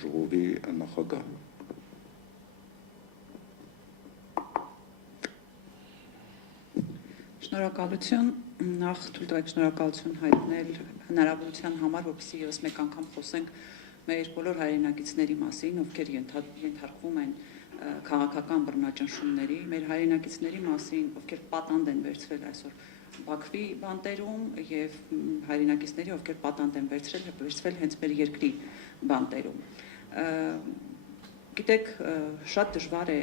ժողովի նախագահ։ Շնորհակալություն, նախ թույլ տվեք շնորհակալություն հայտնել հնարավորության համար, որպեսզի ևս մեկ անգամ խոսենք մեր բոլոր հայրենակիցների մասին, ովքեր ենթարկվում են քաղաքական բռնաճնշումների, մեր հայրենակիցների մասին, ովքեր պատանդ են վերցրել այսօր Բաքվի բանտերում եւ հայրենակիցների, ովքեր պատանդ են վերցրել հենց մեր երկրի բանտերում։ Գիտեք, շատ դժվար է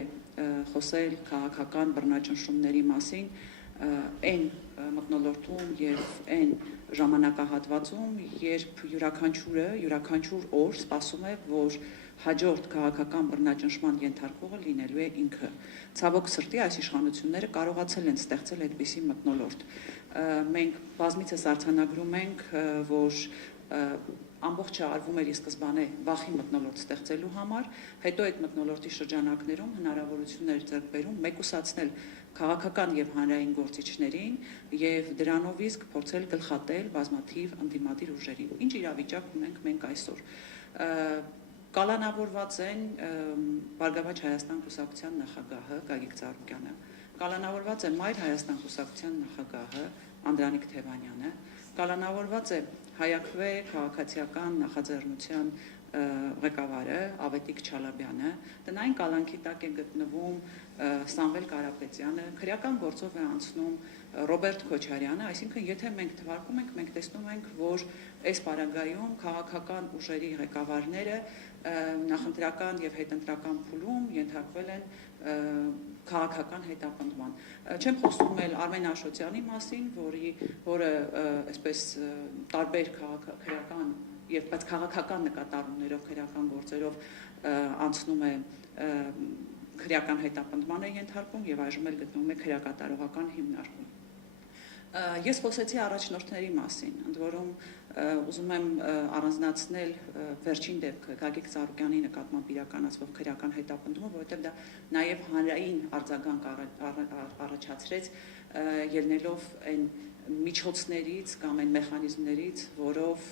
խոսել քաղաքական բռնաճնշումների մասին այն մթնոլորտում եւ այն ժամանակահատվածում, երբ յուրաքանչյուր օր սպասում է, որ հաջորդ քաղաքական բռնաճնշման ենթարկվողը լինելու է ինքը։ Ցավոք սրտի այս իշխանությունները կարողացել են ստեղծել այդպիսի մթնոլորտ։ Մենք բազմիցս արձանագրում ենք, որ ամբողջը արվում էր ի սկզբանե վախի մթնոլորտ ստեղծելու համար, հետո այդ մթնոլորտի շրջանակներում հնարավորություններ ձեռք բերում մեկուսացնել քաղաքական եւ հանրային գործիչներին եւ դրանով իսկ փորձել գլխատել բազմաթիվ ընդդիմադիր ուժերին։ Ինչ իրավիճակ ունենք մենք այսօր։ Կալանավորված են Բարգավաճ Հայաստան կուսակցության նախագահը Գագիկ Ծառուկյանը, կալանավորված է Մայր Հայաստան կուսակցության նախագահը Անդրանիկ Թևանյանը, կալանավորված է Հայաքվե քաղաքացիական նախաձեռնության ղեկավարը Ավետիք Չալաբյանը, տնային կալանքի տակ է գտնվում Սամվել Կարապետյանը, քրեական գործով է անցնում Ռոբերտ Քոչարյանը, այսինքն եթե մենք թվարկում ենք, մենք տեսնում ենք, որ այս պարագայում քաղաքական ուժերի ղեկավարները նախընտրական եւ հետընտրական փուլում ենթարկվել են քաղաքական հետապնդման։ Չեմ խոսում էլ Արմեն Աշոտյանի մասին, որը այսպես տարբեր քրեական եւ բայց քաղաքական նկատառումներով, քրեական գործերով անցնում է քրեական հետապնդման է ենթարկվում եւ այժմ էլ գտնվում է քրեակատարողական հիմնարկում։ Ես խոսեցի առաջնորդների մասին, ընդ որում ուզում եմ առանձնացնել վերջին դեպքը Գագիկ Ծառուկյանի նկատմամբ իրականացվող քրեական հետապնդումը, որովհետև դա նաև հանրային արձագանք առաջացրեց, ելնելով այն միջոցներից կամ այն մեխանիզմներից, որով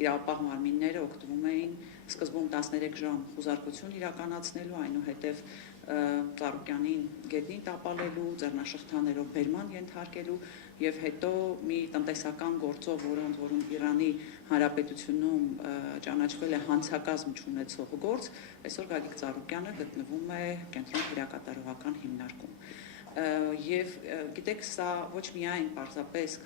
իրավապահ մարմինները օգտվում էին սկզբում 13 ժամ խուզարկություն իրականացնելու, այնուհետև Ծառուկյանին գետնին տապալելու, ձեռնաշղթաներով բերման ենթարկելու եւ հետո մի տնտեսական գործով, որը ընդ որում Իրանի Հանրապետությունում ճանաչվել է հանցակազմ չունեցող գործ, այսօր Գագիկ Ծառուկյանը գտնվում է կենտրոն քրեակատարողական հիմնարկում։ Եվ գիտեք, սա ոչ միայն պարզապես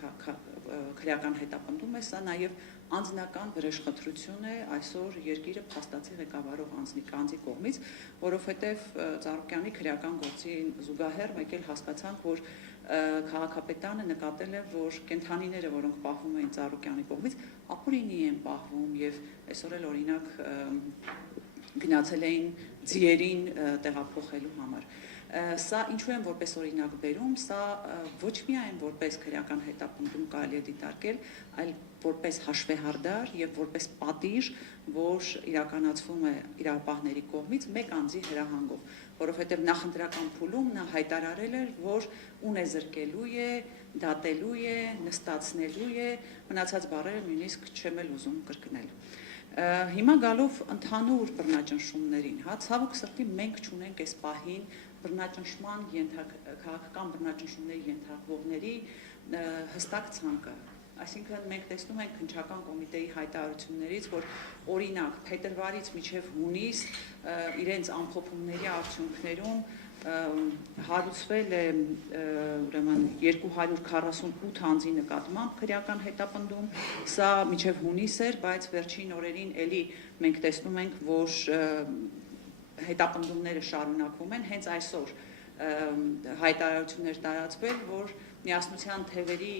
քրեական հետապնդում է, սա նաև անձնական վրեժխնդրություն է այսօր երկիրը փաստացի ղեկավարող անձի կողմից, որովհետև Ծառուկյանի քրեական գործի զուգահեռ մեկ էլ հասկացանք, որ քաղաքապետարանը նկատել է, որ կենդանիները, որոնք պահվում էին Ծառուկյանի կողմից, ապօրինի են պահվում եւ այսօր էլ օրինակ գնացել էին ձիերին տեղափոխելու համար։ Սա ինչու են որպես օրինակ բերում, սա ոչ միայն որպես քրեական հետապնդում կարելի է դիտարկել, այլ որպես հաշվեհարդար եւ որպես պատիժ, որ իրականացվում է իրավապահների կողմից մեկ անձի հրահանգով, որովհետեւ նախընտրական փուլում նա հայտարարել էր, որ ունե զրկելու է, դատելու է, նստացնելու է, մնացած բառերը նույնիսկ չեմ էլ ուզում կրկնել։ Հիմա գալով ընդհանուր բռնաճնշումներին, ցավոք սրտի մենք չունենք այս պահին բռնաճնշման քաղաքական բռնաճնշումների ենթարկվողների հստակ ցանկը։ Այսինքն մենք տեսնում ենք քննչական կոմիտեի հայտարարություններից, որ օրինակ փետրվարից մինչև հունիս իրենց ամփոփումների արդյունքներում հարուցվել է ուրեմն 248 անձի նկատմամբ քրեական հետապնդում, սա մինչև հունիս էր, բայց վերջին օրերին էլի մենք տեսնում ենք, որ հետապնդումները շարունակվում են, հենց այսօր հայտարարություններ տարածվել, որ միասնության թևերի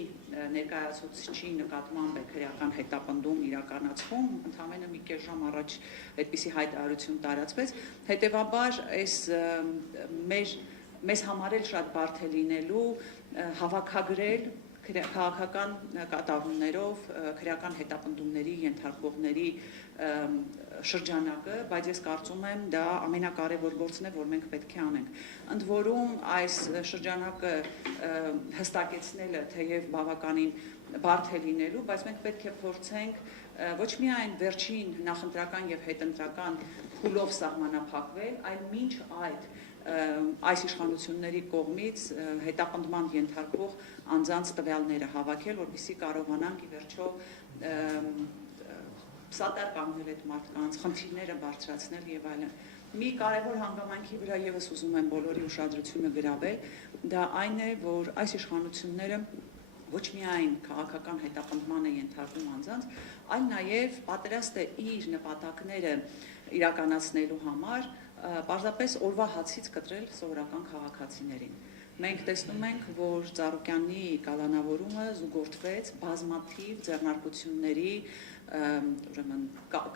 ներկայացուցչի նկատմամբ է քրեական հետապնդում իրականացվում, ընդամենը մի կես ժամ առաջ այդպիսի հայտարարություն տարածվեց, հետևաբար այս մեզ համար էլ շատ բարդ է լինելու հավաքագրել քաղաքական կատարումներով քրեական հետապնդումների ենթարկվողների շրջանակը, բայց ես կարծում եմ դա ամենակարևոր գործն է, որ մենք պետք է անենք։ Ընդ որում այս շրջանակը հստակեցնելը թեև բավականին բարդ է լինելու, բայց մենք պետք է փորձենք ոչ միայն վերջին նախընտրական եւ հետընտրական փուլով սահմանափակվել, այլ մինչ այդ այս իշխանությունների կողմից հետապնդման ենթարկվող անձանց տվյալները հավաքել, որպեսզի կարողանանք ի վերջո սատար կանգնել այդ մարդկանց, խնդիրները բարձրացնել եւ այլն։ Մի կարևոր հանգամանքի վրա եւս ուզում եմ բոլորի ուշադրությունը գրավել, դա այն է, որ այս իշխանությունները ոչ միայն քաղաքական հետապնդման է ենթարկում անձանց, այլ նաև պատրաստ է իր նպատակները իրականացնելու համար պարզապես օրվա հացից կտրել սովորական քաղաքացիներին։ Մենք տեսնում ենք, որ Ծառուկյանի կալանավորումը զուգորդվեց բազմաթիվ ձեռնարկությունների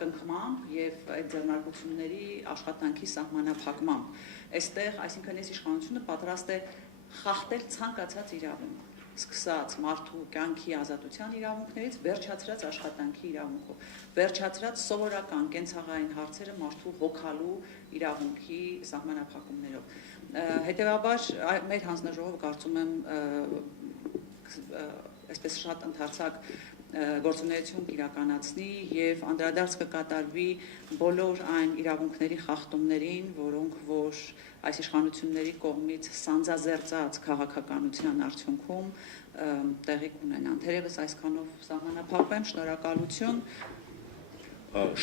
կնքմամբ եւ այդ ձեռնարկությունների աշխատանքի սահմանափակմամբ։ Այստեղ, այսինքն այս իշխանությունը պատրաստ է խախտել ցանկացած իրավունք, սկսած մարդու կյանքի ազատության իրավունքներից, վերջացրած աշխատանքի իրավունքով, վերջացրած սովորական կենցաղային հարցերը մարդու հոգալու իրավունքի սահմանափակումներով։ Հետևաբար մեր հանձնաժողովը կարծում եմ այսպես շատ ընդարձակ գործունեություն կիրականացնի եւ անդրադարձ կկատարվի բոլոր այն իրավունքների խախտումներին, որոնք որ այս իշխանությունների կողմից սանձազերծած քաղաքականության արդյունքում տեղի կունենան։ Թերևս այսքանով սահմանափակվեմ, շնորհակալություն։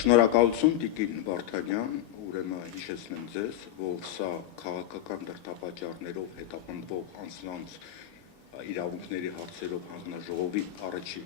Շնորհակալություն Տիկին Վարդանյան, ուրեմն հիշեցնեմ ձեզ, որ սա քաղաքական դրդապատճառներով հետապնդվող անձանց իրավունքների հարցերով հանձնաժողովի առաջին